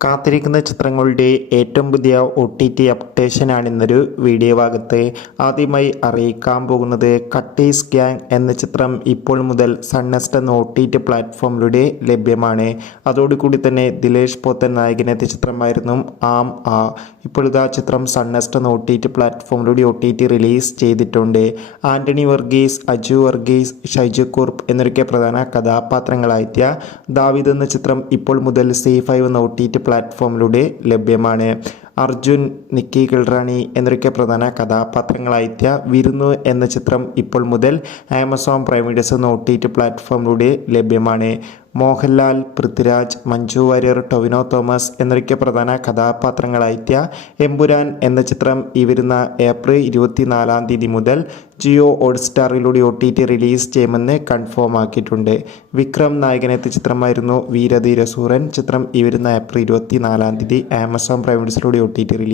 കാത്തിരിക്കുന്ന ചിത്രങ്ങളുടെ ഏറ്റവും പുതിയ OTT അപ്ഡേഷനാണിന്നൊരു വീഡിയോ ഭാഗത്ത് ആദ്യമായി അറിയിക്കാൻ പോകുന്നത് കട്ടീസ് ഗ്യാങ് എന്ന ചിത്രം ഇപ്പോൾ മുതൽ സൺ നെക്സ്റ്റ് എന്ന OTT പ്ലാറ്റ്ഫോമിലൂടെ ലഭ്യമാണ്. അതോടുകൂടി തന്നെ ദിലേഷ് പോത്തൻ നായകനെത്തിയ ചിത്രമായിരുന്നു ആം ആ. ഇപ്പോഴിതാ ചിത്രം സൺ നെക്സ്റ്റ് എന്ന OTT പ്ലാറ്റ്ഫോമിലൂടെ OTT റിലീസ് ചെയ്തിട്ടുണ്ട്. ആന്റണി വർഗീസ്, അജു വർഗീസ്, ഷൈജു കുർപ്പ് എന്നൊക്കെ പ്രധാന കഥാപാത്രങ്ങളായെത്തിയ ദാവീദ് എന്ന ചിത്രം ഇപ്പോൾ മുതൽ C5 എന്ന OTT പ്ലാറ്റ്ഫോമിലൂടെ ലഭ്യമാണ്. അർജുൻ, നിക്കി കിൽറാണി എന്നൊക്കെ പ്രധാന കഥാപാത്രങ്ങളായെത്തിയ വിരുന്നു എന്ന ചിത്രം ഇപ്പോൾ മുതൽ ആമസോൺ പ്രൈം വീഡിയോസ് എന്ന OTT പ്ലാറ്റ്ഫോമിലൂടെ ലഭ്യമാണ്. മോഹൻലാൽ, പൃഥ്വിരാജ്, മഞ്ജു വാര്യർ, ടൊവിനോ തോമസ് എന്നൊക്കെ പ്രധാന കഥാപാത്രങ്ങളായെത്തിയ എമ്പുരാൻ എന്ന ചിത്രം ഈ വരുന്ന ഏപ്രിൽ 24 മുതൽ ജിയോ ഹോട്ട്സ്റ്റാറിലൂടെ OTT റിലീസ് ചെയ്യുമെന്ന് കൺഫേം ആക്കിയിട്ടുണ്ട്. വിക്രം നായകനെത്തിയ ചിത്രമായിരുന്നു വീരധീര സൂരൻ. ചിത്രം ഈ വരുന്ന April 24 Amazon prime വീഡിയോസിലൂടെ OTT release